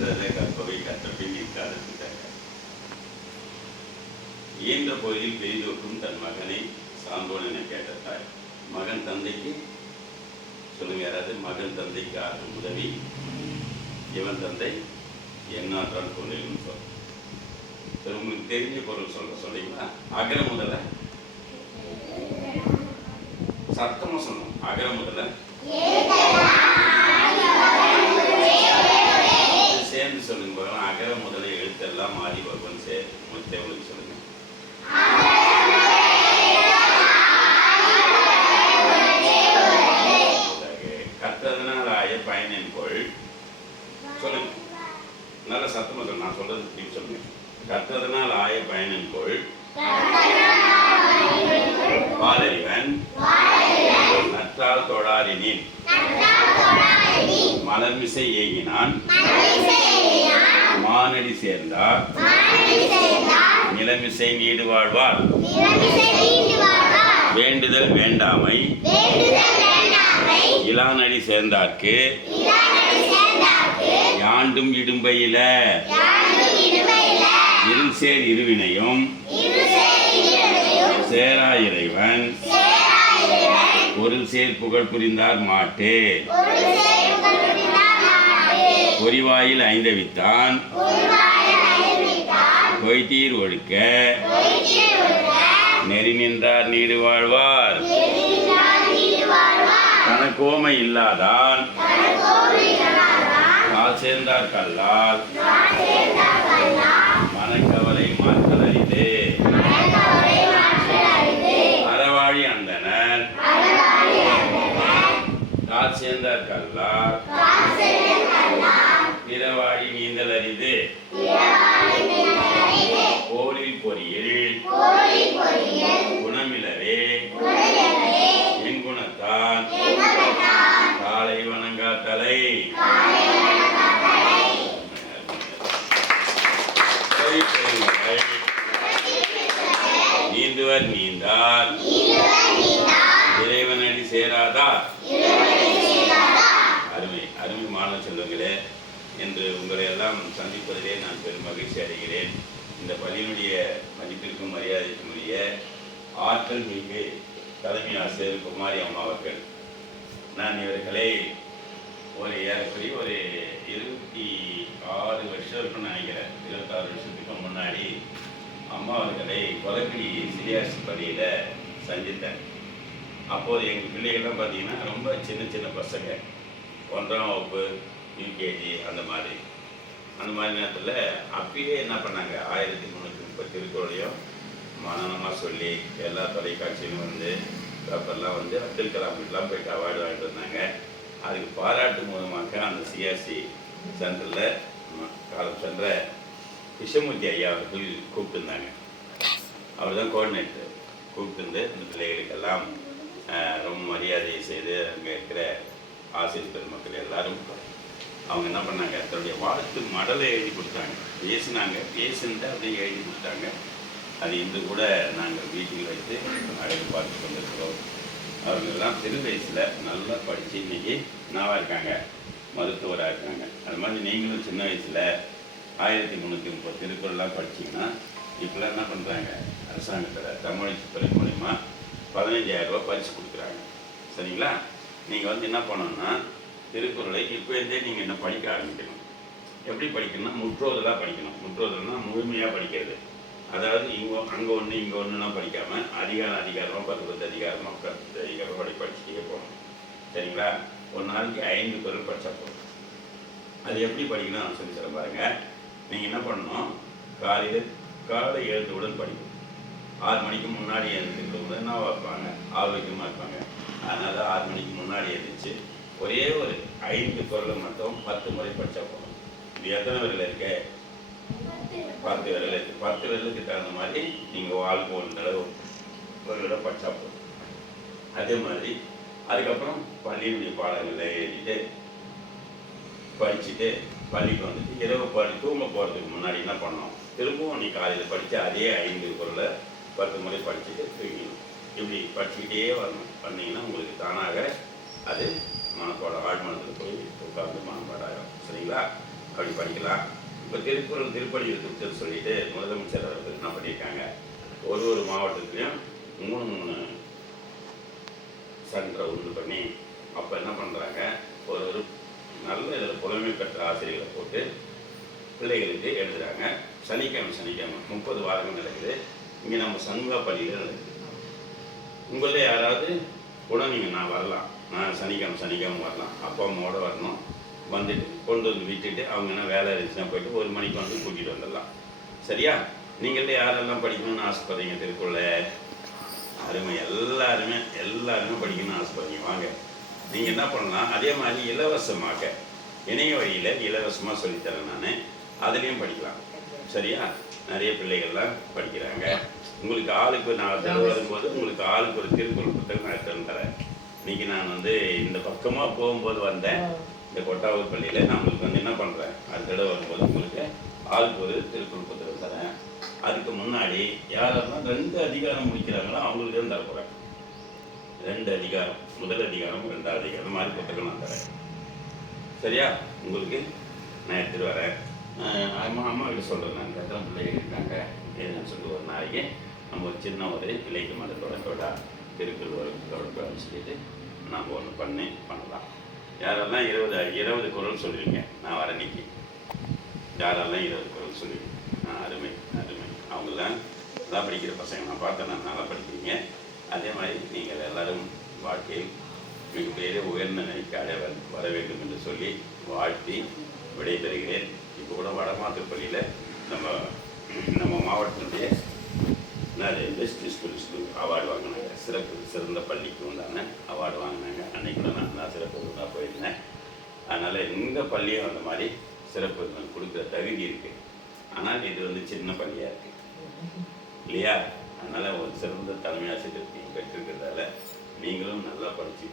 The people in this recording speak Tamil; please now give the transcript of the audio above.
கற்றது கற்பவை கற்றபின் இருக்காது. இயன்ற கோயிலில் பெரிதோற்றும் தன் மகனை சான்றோன் என கேட்ட தாய். மகன் தந்தைக்கு சொல்லுங்க யாராவது. மகன் தந்தைக்கு ஆற்றும் உதவி இவன் தந்தை எண்ணாற்றால் கொள்ளைன்னு சொல்ல. உங்களுக்கு தெரிஞ்ச பொருள் சொல்றீங்களா? அகர முதல்ல சத்தமா சொல்லணும். அகர முதல்ல சேர்ந்து சொல்லுங்க பார்க்கலாம். அகர முதல எழுத்தெல்லாம் ஆதி பகவன் உங்களுக்கு சொல்லுங்க. கற்றதனால் ஆய பயனின் கொள் சொல்லுங்க. நல்ல சத்தமா சொல்லுங்க. நான் சொல்றது திருப்பி சொல்லுங்க. கற்றதனால் ஆய பயனின் கொள் பாலறிவன் நற்றால் தொழாரினின் மலர்மிசை ஏகினான் மானடி சேர்ந்தார் நிலமிசை நீடு வாழ்வார் வேண்டுதல் வேண்டாமை இளானடி சேர்ந்தார்க்கு யாண்டும் இடும்பையில இருள் சேர் இருவினையும் சேரா இறைவன் பொருள் சேர் புகழ் புரிந்தார் மாட்டே பொறிவாயில் ஐந்தவித்தான் பொய்தீர் ஒழுக்க நெறி நின்றார் நீடு வாழ்வார் தனக்கோமை இல்லாதான் கால் சேர்ந்தார் கல்லால் மனக்கவலை மாற்றல் அரிது அறவாழி அந்தனர் கால் சேர்ந்தார் கல்லால் பிறவாழி நீந்தல் அரிது கோலில் பொறியில் குணமிலவே என் குணத்தான் காலை வணங்கா தலை. நீந்துவர் நீந்தால் இறைவனடி சேராதார். அருமை அருமை மாணவ செல்வங்களே, என்று உங்களை எல்லாம் சந்திப்பதிலே நான் பெரும் மகிழ்ச்சி அடைகிறேன். இந்த பள்ளியினுடைய மதிப்பிற்கும் மரியாதைக்கும் உரிய ஆற்றல் மிகு தலைமை ஆசிரியர் குமாரி அம்மா அவர்கள். நான் இவர்களை ஏறக்குறைய ஒரு 26 வருஷத்துக்கு நினைக்கிறேன். 26 வருஷத்துக்கு முன்னாடி அம்மா அவர்களை கொலக்குடி சிரியாசி பள்ளியில் சந்தித்தேன். அப்போது எங்கள் பிள்ளைகள்லாம் பார்த்தீங்கன்னா ரொம்ப சின்ன சின்ன பசங்க, 1ஆம் வகுப்பு யூகேஜி அந்த மாதிரி நேரத்தில் அப்பயே என்ன பண்ணாங்க, 1330 திருக்குறளையும் மனநமாக சொல்லி எல்லா தொலைக்காட்சியிலும் வந்து பேப்பர்லாம் வந்து அப்துல் கலாம் வீட்டெலாம் போயிட்டு அவார்டு வாங்கிட்டு வந்தாங்க. அதுக்கு பாராட்டு மூலமாக அந்த சிஆர்சி சென்டரில் காலம் சென்ற கிருஷ்ணமூர்த்தி ஐயா அவர்கள் கூப்பிட்டுருந்தாங்க. அவர் தான் கோஆர்டினேட்டர். கூப்பிட்டு இந்த பிள்ளைகளுக்கெல்லாம் ரொம்ப மரியாதை செய்து அங்கே இருக்கிற ஆசிரியர் பெருமக்கள் எல்லாரும் அவங்க என்ன பண்ணாங்க, தன்னுடைய வாழ்த்து மடலை எழுதி கொடுத்தாங்க. பேசுனதை அப்படியே எழுதி கொடுத்தாங்க. அது இன்று கூட நாங்கள் வீட்டில் வைத்து அழகு பார்த்து கொண்டிருக்கிறோம். அவர்களெல்லாம் சிறு வயசில் நல்லா படித்து இன்றைக்கி நாவாக இருக்காங்க, மருத்துவராக இருக்காங்க. அது மாதிரி நீங்களும் சின்ன வயசில் 1330 திருக்குறள்லாம் படிச்சிங்கன்னா இப்போலாம் என்ன பண்ணுறாங்க, அரசாங்கத்தில் தமிழ் துறை மூலிமா 15,000 ரூபா பரிசு கொடுக்குறாங்க. சரிங்களா? நீங்கள் வந்து என்ன பண்ணணும்னா திருக்குறளை இப்போருந்தே நீங்கள் என்ன படிக்க ஆரம்பிக்கணும். எப்படி படிக்கணும்னா முற்றோதலாக படிக்கணும். முற்றோதல்னா முழுமையாக படிக்கிறது. அதாவது அங்கே ஒன்று இங்கே ஒன்றுலாம் படிக்காமல் அதிகாரமாக 10 அதிகாரமாக 10 அதிகாரமாக படிச்சுட்டே போகணும். சரிங்களா? ஒரு நாளைக்கு 5 குறள் படித்தா போதும். அது எப்படி படிக்கணும் நான் சொல்லி சொல்ல பாருங்கள். நீங்கள் என்ன பண்ணணும், காலை எழுந்தவுடன் படிக்கணும். 6 மணிக்கு முன்னாடி எழுந்துக்கிறது என்ன வைப்பாங்க, ஆரோக்கியமாக இருப்பாங்க. அதனால் 6 மணிக்கு முன்னாடி எழுந்திரிச்சு ஒரே ஒரு 5 குறளை மட்டும் 10 முறை படித்தா போதும். இது எத்தனை விரல் இருக்கு? 10 விரல் இருக்கு. 10 விரலுக்கு தகுந்த மாதிரி நீங்கள் வாழ்க்கை ஒரு தடவை படித்தா போதும். அதே மாதிரி அதுக்கப்புறம் பள்ளியினுடைய பாடங்களை எழுதிட்டு படிச்சுட்டு பள்ளிக்கு வந்துட்டு இரவு தூங்க போகிறதுக்கு முன்னாடி என்ன பண்ணணும், திரும்பவும் நீ காலையில் படித்து அதே 5 குறளை 10 முறை படிச்சுட்டு தூங்கணும். இப்படி படிச்சுக்கிட்டே வரணும். பண்ணிங்கன்னா உங்களுக்கு தானாக அது மனப்பாடம் ஆழ்மனத்தில் போய் உட்கார்ந்து மனப்பாடம் ஆகிடும். சரிங்களா? அப்படி படிக்கலாம். இப்போ திருக்குறள் திருப்பள்ளி இருக்குன்னு சொல்லிட்டு முதலமைச்சர் அவர்கள் என்ன பண்ணியிருக்காங்க, ஒரு மாவட்டத்துலேயும் 3 சென்டரை உண்டு பண்ணி அப்போ என்ன பண்ணுறாங்க, ஒரு நல்ல இதில் புலமை பெற்ற ஆசிரியர்களை போட்டு பிள்ளைகளுக்கு எழுதுகிறாங்க. சனிக்கிழமை 30 வாரங்கள் நடக்குது. இங்கே நம்ம சண்முகா பள்ளியில் நடக்குது. உங்களே யாராவது கூட நீங்கள் நான் வரலாம், நான் சனிக்கிழமை வரலாம், அப்பா அம்மாவோட வரணும், வந்துட்டு கொண்டு வந்து விட்டுட்டு அவங்க என்ன வேலை இருந்துச்சுன்னா போயிட்டு 1 மணிக்கு வந்து கூட்டிகிட்டு வந்துடலாம். சரியா? நீங்களே யாரெல்லாம் படிக்கணும்னு ஆசைப்படுறீங்க திருக்குறளை? அருமை, எல்லாருமே படிக்கணும்னு ஆசைப்படுறீங்க. வாங்க, நீங்கள் என்ன பண்ணலாம், அதே மாதிரி இலவசமாக இணைய வழியில் இலவசமாக சொல்லித்தரேன் நான், அதுலேயும் படிக்கலாம். சரியா? நிறைய பிள்ளைகள்லாம் படிக்கிறாங்க. உங்களுக்கு ஆளுக்கு 4 தடவை வரும்போது உங்களுக்கு ஆளுக்கு ஒரு திருக்குறள் புத்தகம் நான் எடுத்து தரேன். இன்றைக்கி நான் வந்து இந்த பக்கமாக போகும்போது வந்தேன், இந்த கொட்டாவூர் பள்ளியில் நான் உங்களுக்கு வந்து என்ன பண்ணுறேன், அடுத்த தடவை வரும்போது உங்களுக்கு ஆளுக்கு ஒரு திருக்குறள் புத்தகம் தரேன். அதுக்கு முன்னாடி யாரெல்லாம் 2 அதிகாரம் முடிக்கிறாங்களோ அவங்களுக்கு தான் தர போகிறேன். 2 அதிகாரம், முதல் அதிகாரம் 2வது அதிகாரம் மாதிரி புத்தகம் நான் தரேன். சரியா? உங்களுக்கு நான் எடுத்துகிட்டு வரேன். அம்மாவுக்கு சொல்கிறேன், நான் எத்தனை பிள்ளைகள் இருக்காங்க ஏன்னு சொல்லி ஒரு நாளைக்கு நம்ம ஒரு சின்ன ஒரு இலைக்கு மதத்தோட திருக்குறள் சொல்லிட்டு நம்ம ஒன்று பண்ணலாம். யாரெல்லாம் 20 குறள் சொல்லுவீங்க நான் வர அன்னைக்கு, யாரெல்லாம் 20 குறள் சொல்லுவீங்க? அருமை. அவங்களாம் நல்லா படிக்கிற பசங்க நான் பார்த்தேன், நான் நல்லா படிக்கிறீங்க. அதே மாதிரி நீங்கள் எல்லோரும் வாழ்க்கையில் மிகப்பெரிய உயர்ந்த நிலைக்கு வர வேண்டும் என்று சொல்லி வாழ்த்தி விடைபெறுகிறேன். இப்போ கூட வடமாத்துப்பள்ளியில் நம்ம மாவட்டத்தினுடைய பெஸ்ட் ஸ்கூல் அவார்டு வாங்கினாங்க, சிறந்த பள்ளிக்கு உண்டான அவார்டு வாங்கினாங்க. அன்றைக்கி கூட நான் சிறப்பு விருதாக போயிருந்தேன். அதனால் இந்த பள்ளியும் அந்த மாதிரி சிறப்பு கொடுக்குற தகுதி இருக்குது. ஆனால் இது வந்து சின்ன பள்ளியாக இருக்குது இல்லையா? அதனால் ஒரு சிறந்த தலைமை ஆசிரியர் பெற்றிருக்கிறதால நீங்களும் நல்லா படித்து